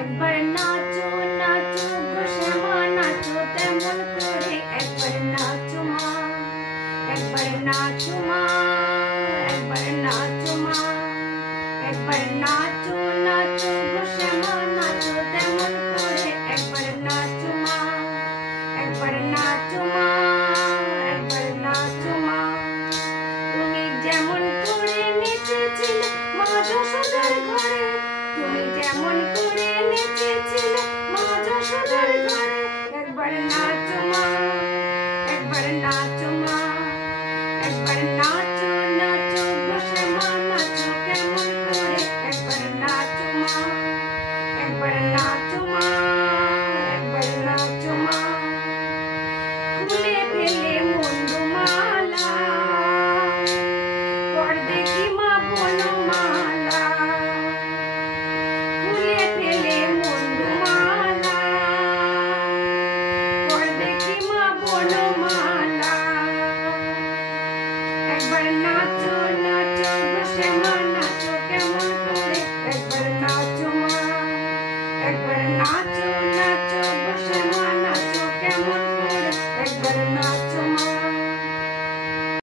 একবার নাচো নাচো গো শ্যামা নাচো তেমন করে, একবার নাচো মা, একবার নাচো মা, একবার নাচো মা, একবার নাচো নাচো গো শ্যামা নাচো তেমন করে, একবার নাচো মা, একবার নাচো মা, একবার নাচো মা। তুমি যেমন করে নেচেছিলে মা যশোদার ঘরে, তুমি যেমন করে নেচেছিলে মা যশোদার ঘরে, একবার নাচো মা, একবার নাচো মা, একবার নাচো নাচো গো শ্যামা নাচো কেমন করে, একবার নাচো মা, একবার নাচো মা, একবার নাচো মা। খুলে ফেলে মুন্ডমালা পর দেখি মা বনমালা, খুলে ফেলে